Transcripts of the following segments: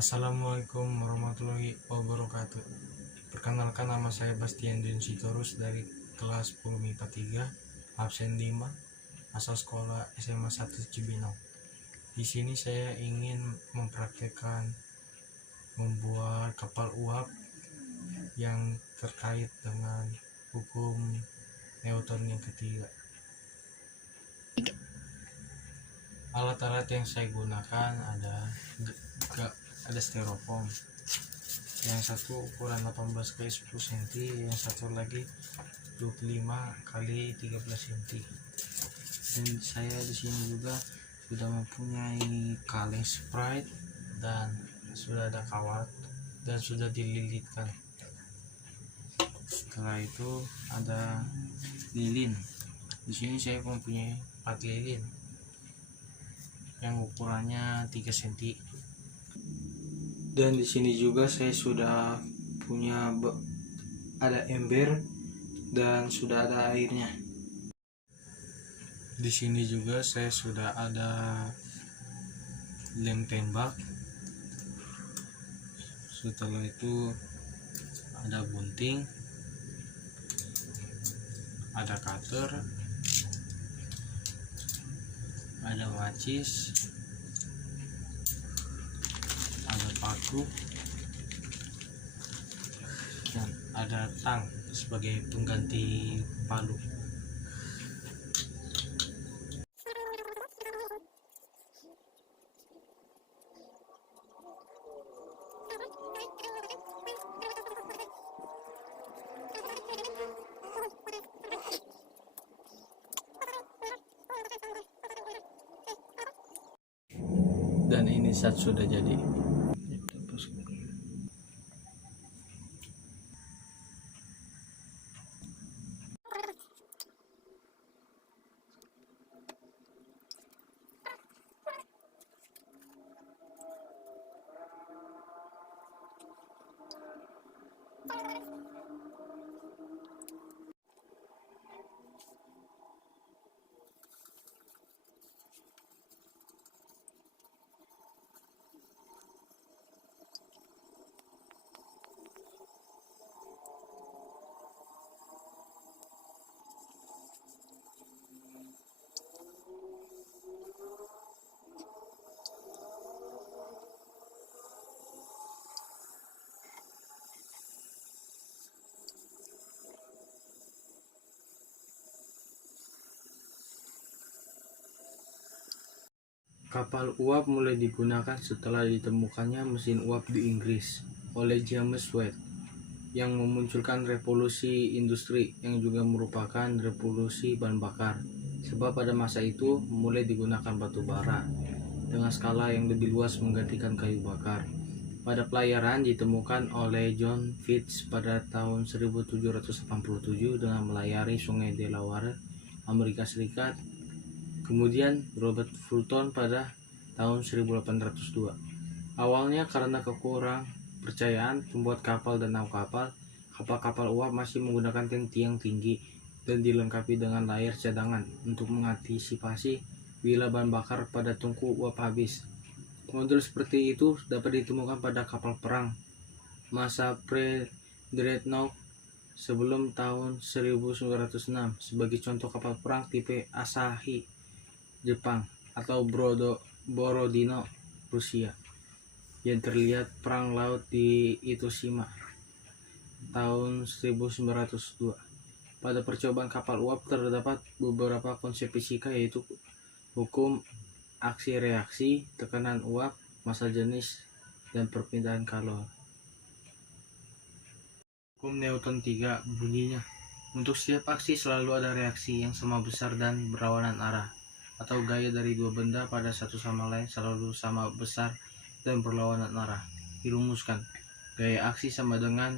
Assalamualaikum warahmatullahi wabarakatuh. Perkenalkan, nama saya Bastian Sitorus dari kelas 10 MIPA 3, absen 5, asal sekolah SMA 1 Cibinong. Di sini saya ingin mempraktekkan membuat kapal uap yang terkait dengan hukum Newton yang ketiga. Alat-alat yang saya gunakan ada styrofoam, yang satu ukuran 18 x 10 cm, yang satu lagi 25 x 13 cm. Dan saya di sini juga sudah mempunyai kaleng Sprite dan sudah ada kawat dan sudah dililitkan. Setelah itu ada lilin. Di sini saya mempunyai 4 lilin yang ukurannya 3 cm. Dan di sini juga saya sudah punya ada ember dan sudah ada airnya. Di sini juga saya sudah ada lem tembak. Setelah itu ada gunting, ada cutter, ada macis, ada paku, dan ada tang sebagai pengganti palu. Dan ini saat sudah jadi. Kapal uap mulai digunakan setelah ditemukannya mesin uap di Inggris oleh James Watt, yang memunculkan revolusi industri yang juga merupakan revolusi bahan bakar, sebab pada masa itu mulai digunakan batu bara dengan skala yang lebih luas menggantikan kayu bakar. Pada pelayaran ditemukan oleh John Fitz pada tahun 1787 dengan melayari sungai Delaware, Amerika Serikat. Kemudian Robert Fulton pada tahun 1802. Awalnya karena kekurang percayaan pembuat kapal dan awak kapal uap masih menggunakan tiang tinggi dan dilengkapi dengan layar cadangan untuk mengantisipasi bila bahan bakar pada tungku uap habis. Model seperti itu dapat ditemukan pada kapal perang masa pre-dreadnought sebelum tahun 1906, sebagai contoh kapal perang tipe Asahi Jepang atau Borodino Rusia yang terlihat perang laut di Hiroshima tahun 1902. Pada percobaan kapal uap terdapat beberapa konsep fisika, yaitu hukum aksi-reaksi, tekanan uap, massa jenis, dan perpindahan kalor. Hukum Newton 3 bunyinya, untuk setiap aksi selalu ada reaksi yang sama besar dan berlawanan arah, atau gaya dari dua benda pada satu sama lain selalu sama besar dan berlawanan arah. Dirumuskan, gaya aksi sama dengan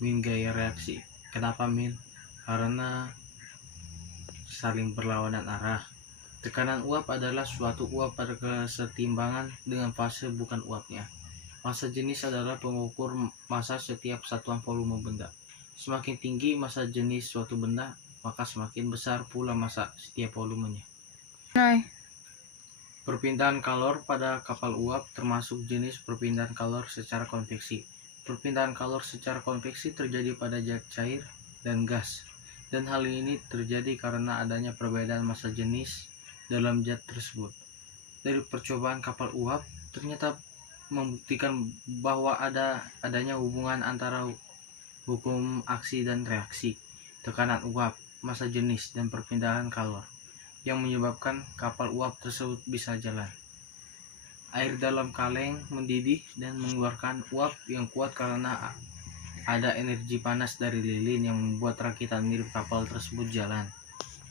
min gaya reaksi. Kenapa min? Karena saling berlawanan arah. Tekanan uap adalah suatu uap pada kesetimbangan dengan fase bukan uapnya. Massa jenis adalah pengukur massa setiap satuan volume benda. Semakin tinggi massa jenis suatu benda, maka semakin besar pula massa setiap volumenya. Perpindahan kalor pada kapal uap termasuk jenis perpindahan kalor secara konveksi. Perpindahan kalor secara konveksi terjadi pada zat cair dan gas, dan hal ini terjadi karena adanya perbedaan massa jenis dalam zat tersebut. Dari percobaan kapal uap, ternyata membuktikan bahwa adanya hubungan antara hukum aksi dan reaksi, tekanan uap, massa jenis, dan perpindahan kalor yang menyebabkan kapal uap tersebut bisa jalan. Air dalam kaleng mendidih dan mengeluarkan uap yang kuat karena ada energi panas dari lilin yang membuat rakitan mirip kapal tersebut jalan.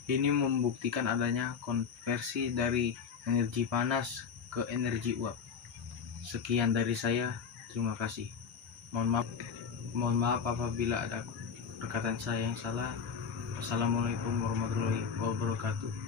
Ini membuktikan adanya konversi dari energi panas ke energi uap. Sekian dari saya, terima kasih. Mohon maaf apabila ada perkataan saya yang salah. Assalamualaikum warahmatullahi wabarakatuh.